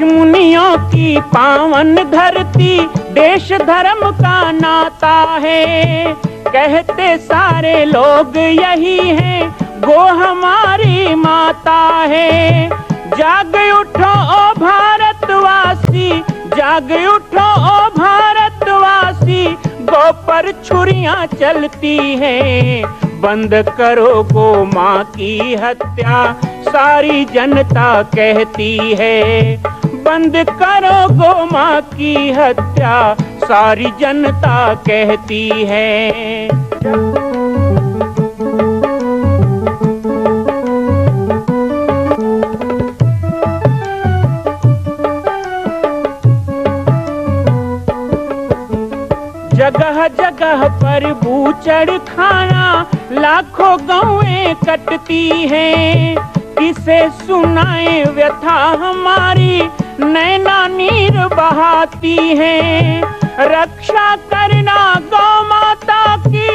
ऋषि मुनियों की पावन धरती, देश धर्म का नाता है। कहते सारे लोग यही हैं, गो हमारी माता है। जाग उठो ओ भारतवासी, जाग उठो ओ भारतवासी, गो पर छुरियां चलती हैं। बंद करो गो माँ की हत्या, सारी जनता कहती है। बंद करो गो माँ की हत्या, सारी जनता कहती है। जगह जगह पर बूचड़ खाना, लाखों गौएं कटती हैं। किसे सुनाए व्यथा हमारी, नैना नीर बहाती हैं। रक्षा करना गौ माता की,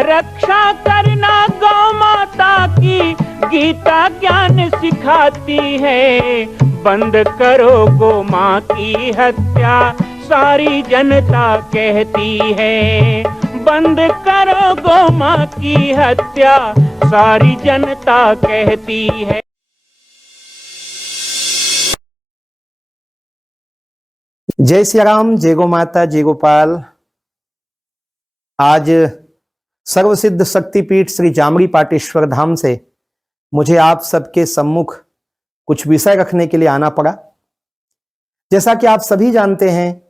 रक्षा करना गौ माता की, गीता ज्ञान सिखाती है। बंद करो गो माँ की हत्या, सारी जनता कहती है। बंद करो गो माँ की हत्या, सारी जनता कहती है। जय श्री राम, जय गो माता, जय गोपाल। आज सर्वसिद्ध शक्तिपीठ श्री जामरी पाटेश्वर धाम से मुझे आप सबके सम्मुख कुछ विषय रखने के लिए आना पड़ा। जैसा कि आप सभी जानते हैं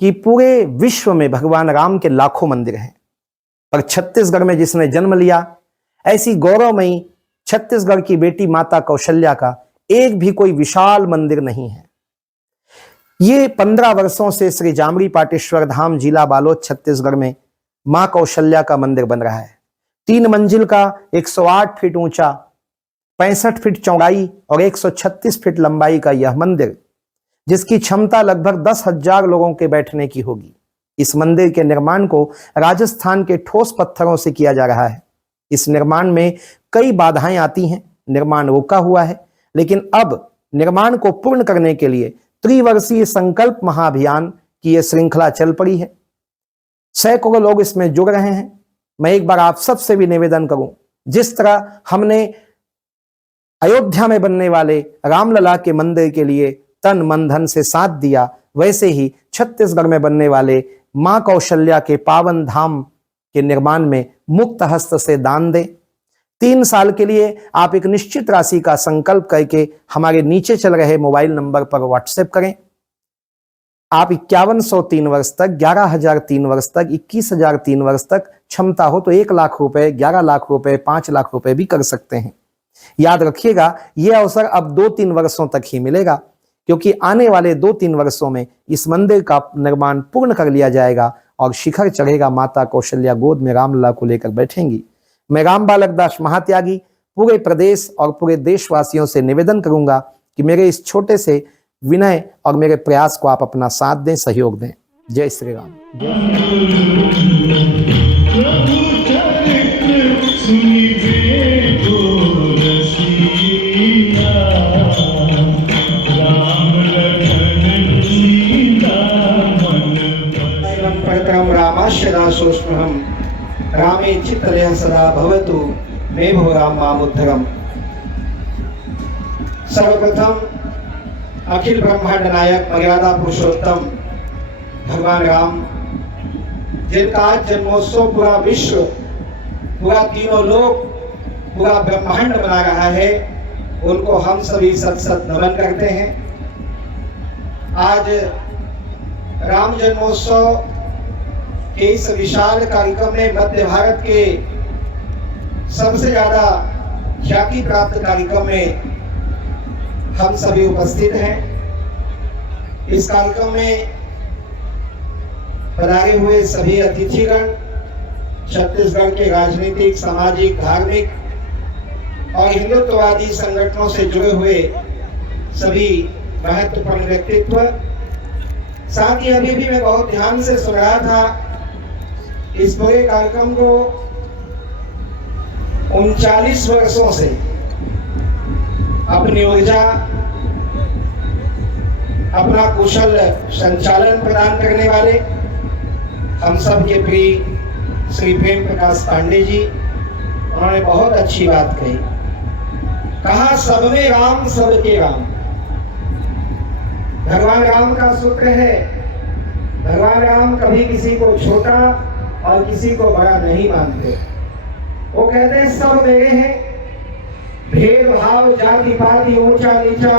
कि पूरे विश्व में भगवान राम के लाखों मंदिर हैं, पर छत्तीसगढ़ में जिसने जन्म लिया, ऐसी गौरवमयी छत्तीसगढ़ की बेटी माता कौशल्या का एक भी कोई विशाल मंदिर नहीं है। ये 15 वर्षों से श्री जामरी पाटेश्वर धाम, जिला बालोद, छत्तीसगढ़ में मां कौशल्या का मंदिर बन रहा है। 3 मंजिल का 108 फीट ऊंचा, 65 फीट चौड़ाई और 136 फीट लंबाई का यह मंदिर, जिसकी क्षमता लगभग 10,000 लोगों के बैठने की होगी। इस मंदिर के निर्माण को राजस्थान के ठोस पत्थरों से किया जा रहा है। इस निर्माण में कई बाधाएं आती हैं, निर्माण रुका हुआ है, लेकिन अब निर्माण को पूर्ण करने के लिए त्रिवर्षीय संकल्प महाअभियान की यह श्रृंखला चल पड़ी है। सैकड़ों लोग इसमें जुड़ रहे हैं। मैं एक बार आप सबसे भी निवेदन करूं, जिस तरह हमने अयोध्या में बनने वाले रामलला के मंदिर के लिए तन मन धन से साथ दिया, वैसे ही छत्तीसगढ़ में बनने वाले मां कौशल्या के पावन धाम के निर्माण में मुक्त हस्त से दान दें। 3 साल के लिए आप एक निश्चित राशि का संकल्प करके हमारे नीचे चल रहे मोबाइल नंबर पर व्हाट्सएप करें। आप 5103 वर्ष तक, 11,003 वर्ष तक, 21,003 वर्ष तक, क्षमता हो तो 1 लाख रुपए, 11 लाख रुपए, 5 लाख रुपए भी कर सकते हैं। याद रखिएगा, यह अवसर अब 2-3 वर्षों तक ही मिलेगा, क्योंकि आने वाले 2-3 वर्षों में इस मंदिर का निर्माण पूर्ण कर लिया जाएगा और शिखर चढ़ेगा। माता कौशल्या गोद में रामलला को लेकर बैठेंगी। मैं राम बालक दास महात्यागी पूरे प्रदेश और पूरे देशवासियों से निवेदन करूंगा कि मेरे इस छोटे से विनय और मेरे प्रयास को आप अपना साथ दें, सहयोग दें। जय श्री राम। रामाश्य दासोऽस्म्यहं, रामे चित्तलयः सदा भवतु मे भो राम मामुद्धरम्। सर्वप्रथम अखिल ब्रह्मांड नायक मर्यादा पुरुषोत्तम भगवान राम, जिनका आज जन्मोत्सव पूरा विश्व, पूरा तीनों लोक, पूरा ब्रह्मांड मना रहा है, उनको हम सभी सत सत नमन करते हैं। आज राम जन्मोत्सव के इस विशाल कार्यक्रम में मध्य भारत के सबसे ज्यादा ख्याति प्राप्त कार्यक्रम में हम सभी उपस्थित हैं। इस कार्यक्रम में पधारे हुए सभी अतिथिगण, छत्तीसगढ़ के राजनीतिक, सामाजिक, धार्मिक और हिंदुत्ववादी संगठनों से जुड़े हुए सभी महत्वपूर्ण व्यक्तित्व, साथ ही अभी भी मैं बहुत ध्यान से सुन रहा था इस पूरे कार्यक्रम को 39 वर्षों से अपनी ऊर्जा, अपना कुशल संचालन प्रदान करने वाले हम सब के प्रिय श्री प्रेम प्रकाश पांडे जी, उन्होंने बहुत अच्छी बात कही। कहा सब में राम सबके राम। भगवान राम का सूत्र है, भगवान राम कभी किसी को छोटा और किसी को बड़ा नहीं मानते। वो कहते हैं सब मेरे हैं, भेदभाव जाति पाति ऊंचा नीचा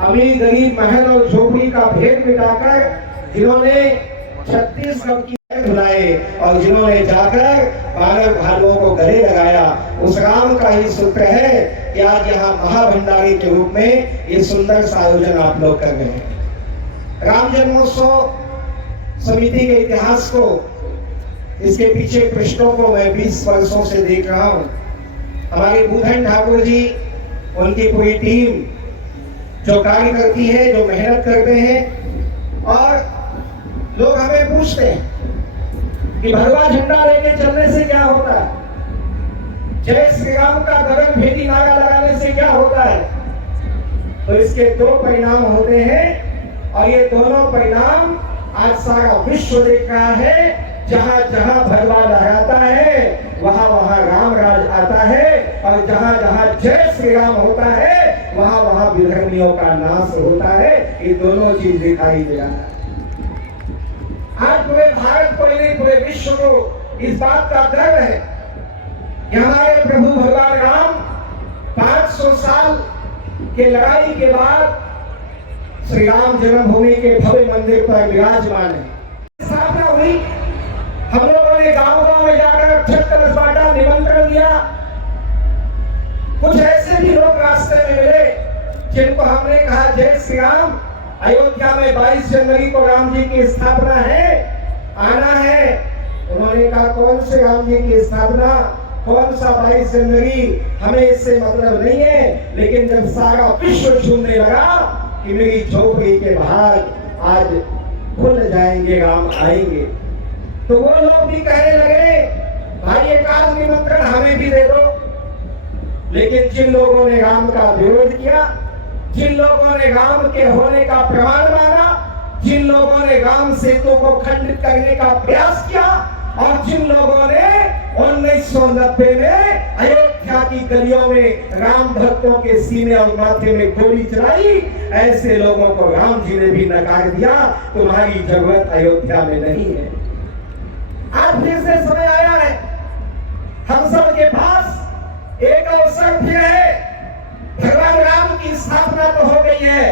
अमीर गरीब महल और झोपड़ी का भेद मिटाकर जिन्होंने छत्तीसगढ़ की बुलाए और जिन्होंने जाकर मानव भालुओं को गले लगाया, उस राम का ही सूत्र है कि आज यहाँ महाभंडारी के रूप में ये सुंदर सा आयोजन आप लोग कर रहे हैं। राम जन्मोत्सव समिति के इतिहास को, इसके पीछे प्रश्नों को मैं 20 वर्षों से देख रहा हूँ। हमारे बुधन ठाकुर जी, उनकी पूरी टीम जो कार्य करती है, जो मेहनत करते हैं, और लोग हमें पूछते हैं कि भगवा झंडा लेके चलने से क्या होता है, जय श्री राम का गगन भेदी नारा लगाने से क्या होता है। तो इसके दो परिणाम होते हैं और ये दोनों परिणाम आज सारा विश्व देख रहा है। जहां जहां भगवा लहराता है वहां वहां राम राज आता है, और जहां जहां जय श्री राम होता है वहां वहां विधर्मियों का नाश होता है। ये दोनों चीज दिखाई दे रहा है। आज पूरे भारत को नहीं, पूरे विश्व को इस बात का गर्व है कि हमारे प्रभु भगवान राम 500 साल के लड़ाई के बाद श्री राम जन्मभूमि के भव्य मंदिर पर विराजमान है। स्थापना हुई, हम लोगों ने गांव-गांव में जाकर अक्षत कलश बांटा, निमंत्रण दिया। कुछ ऐसे भी लोग रास्ते में मिले जिनको हमने कहा जय श्री राम, अयोध्या में 22 जनवरी को राम जी की स्थापना है, आना है। उन्होंने कहा कौन से राम जी की स्थापना, कौन सा 22 जनवरी, हमें इससे मतलब नहीं है। लेकिन जब सारा विश्व झूमने लगा कि मेरी झोपड़ी के बाहर आज खुल जाएंगे, राम आएंगे, तो वो लोग भी कहने लगे भाई एक आध निमंत्रण हमें भी दे दो। लेकिन जिन लोगों ने राम का विरोध किया, जिन लोगों ने राम के होने का प्रमाण माना, जिन लोगों ने राम सेतु को खंडित करने का प्रयास किया, और जिन लोगों ने 1990 में अयोध्या की गलियों में राम भक्तों के सीने और माथे में गोली चलाई, ऐसे लोगों को राम जी ने भी नकार दिया, तुम्हारी जरूरत अयोध्या में नहीं है। आज फिर से समय आया है, हम सब के पास एक अवसर फिर है। भगवान राम की स्थापना तो हो गई है,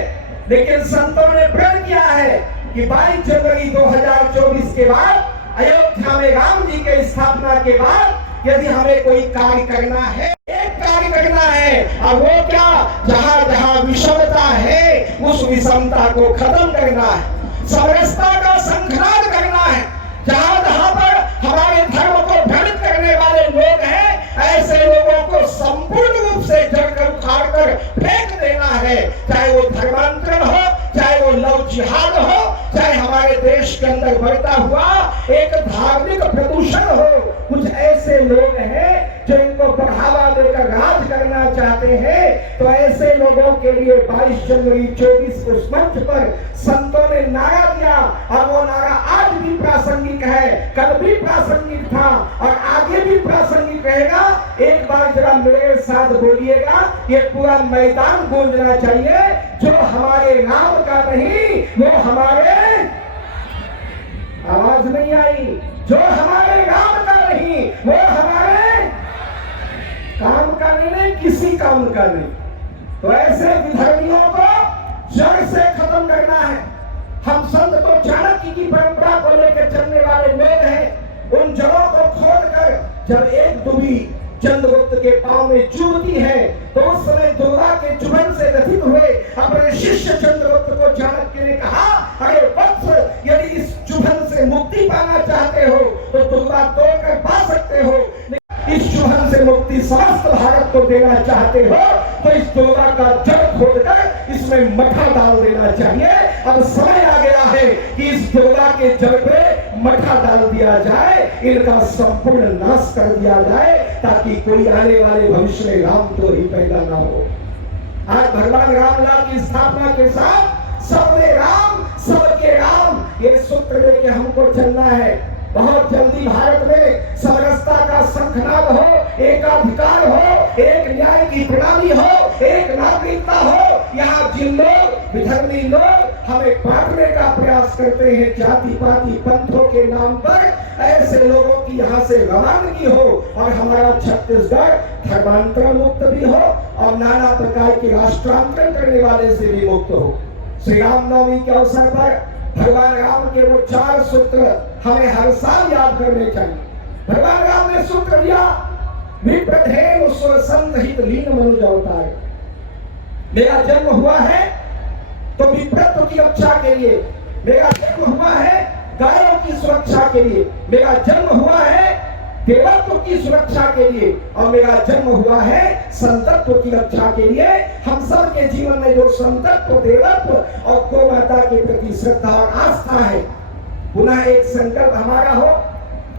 लेकिन संतों ने प्रण किया है कि 22 जनवरी 2024 के बाद अयोध्या में राम जी के स्थापना के बाद यदि हमें कोई कार्य करना है, एक कार्य करना है, और वो क्या, जहां जहां विषमता है उस विषमता को खत्म करना है, समरसता का संघर्ष करना है। जहां जहां पर हमारे धर्म को भ्रमित करने वाले लोग हैं, ऐसे लोगों को संपूर्ण रूप से जड़कर उखाड़ कर फेंक देना है। चाहे वो धर्मांतरण हो, चाहे वो लव जिहाद हो, चाहे हमारे देश के अंदर बढ़ता हुआ एक धार्मिक प्रदूषण हो। कुछ ऐसे लोग हैं जो इनको बढ़ावा देकर राज करना चाहते हैं। तो ऐसे लोगों के लिए 22 जनवरी 24 उस मंच पर संतों ने नारा दिया, और वो नारा आज भी प्रासंगिक है, कल भी प्रासंगिक था और आगे भी प्रासंगिक रहेगा। एक बार जरा मेरे साथ बोलिएगा, ये पूरा मैदान गूंजना चाहिए, जो हमारे राम का नहीं वो हमारे, आवाज नहीं आई, जो हमारे राम का नहीं वो हमारे काम का नहीं, किसी काम का नहीं। तो ऐसे विधर्मियों को जड़ से खत्म करना है। हम संत तो चाणक्य की परंपरा को लेकर चलने वाले लोग हैं। उन जड़ों को खोदकर जब एक दुबी चंद्रगुप्त के पांव में चुभती है, तो उस समय दुर्गा के चुभन से व्यथित हुए अपने शिष्य चंद्रगुप्त को चाणक्य ने कहा, अरे वत्स, यदि इस चुभन से मुक्ति पाना चाहते हो तो दुर्गा तोड़कर पा सकते हो, इस चुभन से मुक्ति समस्त भारत को देना चाहते हो तो इस दुर्गा का जड़ खोदकर इसमें मठा डाल देना चाहिए। अब समय आ गया है कि इस दुर्गा के जड़ पे मठा डाल दिया जाए, इनका संपूर्ण नाश कर दिया जाए, ताकि कोई आने वाले भविष्य में राम तो ही पैदा ना हो। आज भगवान रामलला की स्थापना के साथ सबने राम सबके राम ये सूत्र लेके हमको चलना है। बहुत जल्दी भारत में समरसता का शंखनाद हो, एकाधिकार हो, एक न्याय की प्रणाली हो, एक नागरिकता हो। यहाँ जिन लोग विधर्मी लोग हमें बांटने का प्रयास करते हैं जाति पाति पंथों के नाम पर, ऐसे लोगों की यहाँ से रवानगी हो और हमारा छत्तीसगढ़ धर्मांतरण मुक्त भी हो और नाना प्रकार के राष्ट्रांतरण करने वाले से भी मुक्त हो। श्री रामनवमी के अवसर पर भगवान राम के वो 4 सूत्र हमें हर साल याद करने चाहिए। भगवान राम ने सूत्र दिया, विप्रधेनु सुर संहित लीन मनुज अवतार। मेरा जन्म हुआ है तो विप्रत्व की रक्षा के लिए, मेरा जन्म हुआ है गायों की सुरक्षा के लिए, मेरा जन्म हुआ है देवत्व की सुरक्षा के लिए और मेरा जन्म हुआ है संतत्व की रक्षा के लिए। हम सब के जीवन में जो संतत्व, देवत्व और गौ माता के प्रति श्रद्धा और आस्था है, पुनः एक संकल्प हमारा हो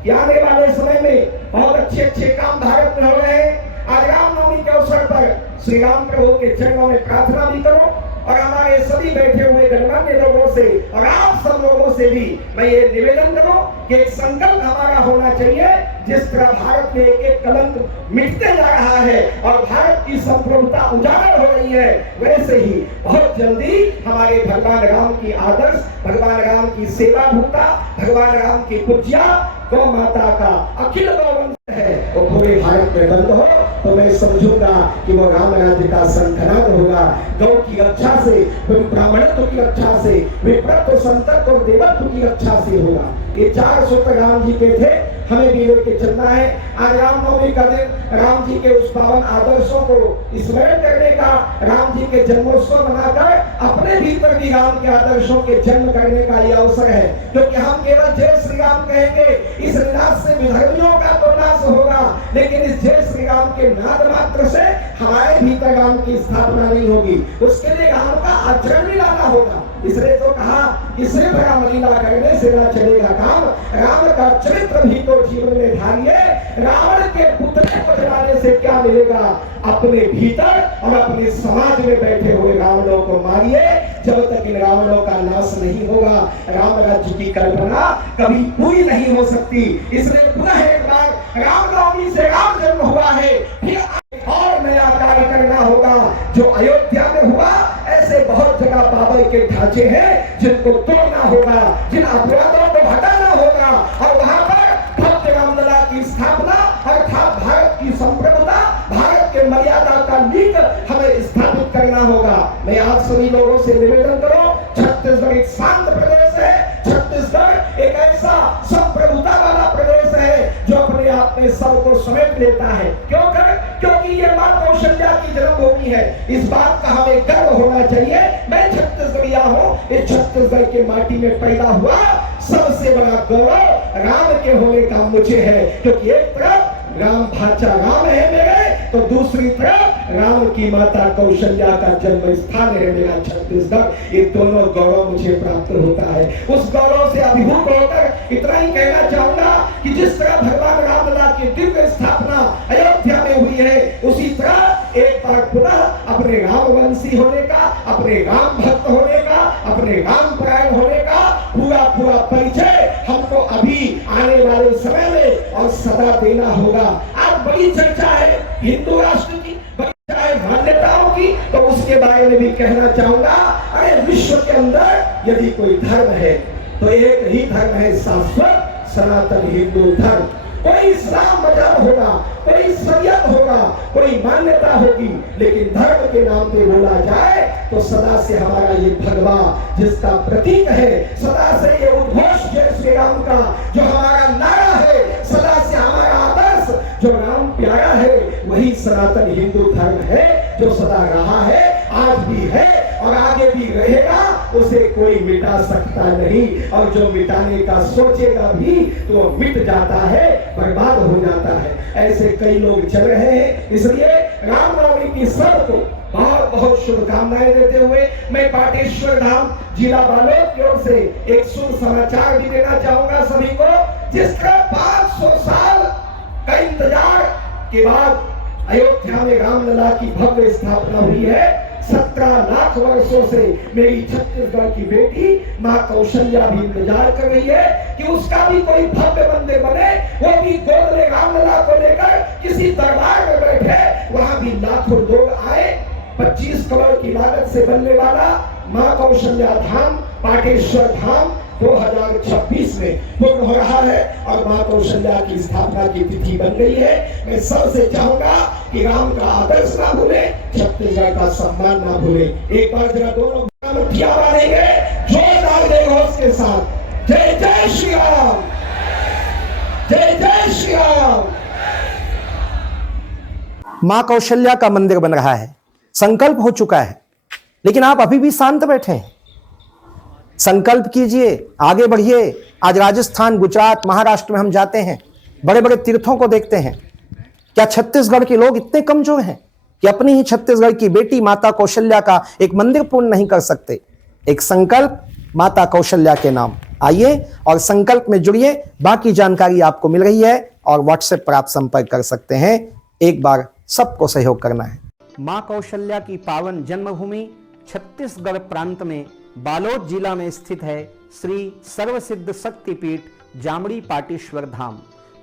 कि आने वाले समय में बहुत अच्छे काम भारत में हो रहे हैं। आज रामनवमी के अवसर पर श्री राम प्रभु के चरणों में प्रार्थना भी करो और हमारे सभी बैठे हुए गणमान्य लोगों से और आप सब लोगों से भी मैं ये निवेदन करूं कि एक संकल्प हमारा होना चाहिए। जिस तरह भारत में एक कलंक मिटते जा रहा है और भारत की संप्रभुता उजागर हो रही है, वैसे ही बहुत जल्दी हमारे भगवान राम की आदर्श, भगवान राम की सेवा भूता, भगवान राम की पूज्या गौ माता का अखिल गौवंश है वो पूरे भारत में बंद हो, तो मैं समझूंगा कि वो राम राज्य का संकल्प होगा। गौ की रक्षा से, ब्राह्मणत्व की रक्षा से, विप्रत्व, संतत्व और देवत्व की रक्षा से होगा। ये 4 सूत्र राम जी के थे, हमें भी लेके चलना है। आज रामनवमी का दिन राम जी के उस पावन आदर्शों को स्मरण करने का, राम जी के जन्मोत्सव मनाकर अपने भीतर भी राम के आदर्शों के जन्म करने का यह अवसर है। क्योंकि हम केवल जय श्री राम कहेंगे, इस नाद से विधर्मियों का तो नाश होगा, लेकिन इस जय श्री राम के नाद मात्र से हमारे भीतर राम की स्थापना नहीं होगी। उसके लिए राम का आचरण भी लाना होगा। इसलिए तो कहा कि सिर्फ रामलीला करने से ना चलेगा काम, राम का चरित्र भी तो जीवन में धारिए। रावण के पुतले को जलाने से क्या मिलेगा? अपने भीतर और अपने समाज में बैठे हुए रावणों को मारिए। जब तक इन रावणों का नाश नहीं होगा, राम राज्य की कल्पना कभी पूरी नहीं हो सकती। इसलिए पुनः एक बार रामनवमी से राम जन्म हुआ है, फिर और नया कार्य करना होगा। जो अयोध्या में हुआ, ऐसे बहुत जगह बाबर के ढांचे हैं जिनको तोड़ना होगा, जिन अपराधों को हटाना होगा और वहां पर भव्य रामलला की स्थापना अर्थात भारत की संप्रभुता, भारत के मर्यादा का नींव हमें स्थापित करना होगा। मैं आप सभी लोगों से निवेदन करूं, छत्तीसगढ़ एक शांत प्रदेश है, छत्तीसगढ़ एक ऐसा संप्रभुता वाला प्रदेश है जो अपने आप में सबको समेट लेता है। क्योंकि ये मां कौशल्या की जन्मभूमि है। इस बात का हमें गर्व होना चाहिए। मैं छत्तीसगढ़िया हूँ, इस छत्तीसगढ़ की माटी में पैदा हुआ, सबसे बड़ा गौरव राम के होने का मुझे है। क्योंकि एक तरफ राम भाचा राम है मेरे, तो दूसरी तरफ राम की माता कौशल्या का जन्म स्थान है मेरा छत्तीसगढ़। ये दोनों गौरव मुझे प्राप्त होता है। उस गौरव से अभिभूत होकर इतना ही कहना चाहूंगा कि जिस तरह भगवान रामलला की दिव्य स्थापना अयोध्या में हुई है, उसी तरह एक बार पुनः अपने रामवंशी होने का, अपने राम भक्त होने का, अपने राम परायण होने का पूरा परिचय हमको अभी आने वाले समय में और सदा देना होगा। आज बड़ी चर्चा है हिंदू राष्ट्र की, बड़ी चर्चा है मान्यताओं की, तो उसके बारे में भी कहना चाहूंगा। अरे विश्व के अंदर यदि कोई धर्म है तो एक ही धर्म है, शाश्वत सनातन हिंदू धर्म। कोई इस्लाम मजहब होगा, कोई शरीयत होगा, कोई मान्यता होगी, लेकिन धर्म के नाम पे बोला जाए तो सदा से हमारा ये भगवा जिसका प्रतीक है, सदा से ये उद्घोष जय श्री राम का जो हमारा नारा है, सदा से हमारा आदर्श जो राम प्यारा है, वही सनातन हिंदू धर्म है जो सदा रहा है, आज भी है और आगे भी रहेगा। उसे कोई मिटा सकता नहीं, और जो मिटाने का सोचेगा भी तो वो मिट जाता है, बर्बाद हो जाता है। ऐसे कई लोग चल रहे हैं। इसलिए रामनवमी की सबको बहुत बहुत शुभकामनाएं देते हुए मैं पाटेश्वर धाम जिला बालोद की ओर से एक शुभ समाचार भी देना चाहूंगा सभी को। जिस तरह 500 साल का इंतजार के बाद अयोध्या में रामलला की भव्य स्थापना हुई है, 17 लाख वर्षों से मेरी छत्तीसगढ़ की बेटी माँ कौशल्या भी इंतजार कर रही है कि उसका भी कोई भव्य मंदिर बने, वो भी गोद में रामलला को लेकर किसी दरबार में बैठे, वहां भी लाखों लोग आए। 25 करोड़ की लागत से बनने वाला माँ कौशल्या धाम, पाटेश्वर धाम 2026 में पूर्ण हो रहा है और माँ कौशल्या की स्थापना की तिथि बन गई है। मैं सबसे चाहूंगा कि राम का आदर्श ना भूले, छत्तीसगढ़ का सम्मान ना भूले। एक बार जरा दोनों मुठिया मारेंगे जोरदार जयघोष के साथ, जय जय श्री राम, जय जय श्री राम। मां कौशल्या का मंदिर बन रहा है, संकल्प हो चुका है, लेकिन आप अभी भी शांत बैठे हैं। संकल्प कीजिए, आगे बढ़िए। आज राजस्थान, गुजरात, महाराष्ट्र में हम जाते हैं, बड़े बड़े तीर्थों को देखते हैं। क्या छत्तीसगढ़ के लोग इतने कमजोर हैं कि अपनी ही छत्तीसगढ़ की बेटी माता कौशल्या का एक मंदिर पूर्ण नहीं कर सकते? एक संकल्प माता कौशल्या के नाम। आइए और संकल्प में जुड़िए। बाकी जानकारी आपको मिल रही है और व्हाट्सएप पर आप संपर्क कर सकते हैं। एक बार सबको सहयोग करना है। मां कौशल्या की पावन जन्मभूमि छत्तीसगढ़ प्रांत में बालोद जिला में स्थित है श्री सर्वसिद्ध शक्तिपीठ जामड़ी पाटेश्वर धाम।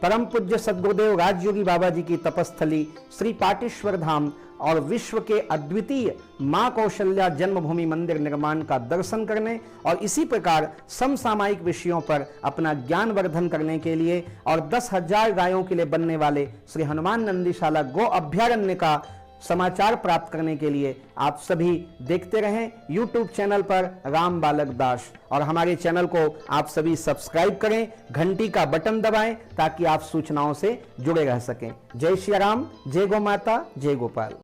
परम पूज्य सद्गुरुदेव राजयोगी बाबा जी की तपस्थली श्री पाटेश्वर धाम और विश्व के अद्वितीय मां कौशल्या जन्मभूमि मंदिर निर्माण का दर्शन करने और इसी प्रकार समसामयिक विषयों पर अपना ज्ञान वर्धन करने के लिए और 10,000 गायों के लिए बनने वाले श्री हनुमान नंदीशाला गो अभ्यारण्य का समाचार प्राप्त करने के लिए आप सभी देखते रहें YouTube चैनल पर राम बालक दास, और हमारे चैनल को आप सभी सब्सक्राइब करें, घंटी का बटन दबाएं ताकि आप सूचनाओं से जुड़े रह सकें। जय श्री राम, जय गौ माता, जय गोपाल।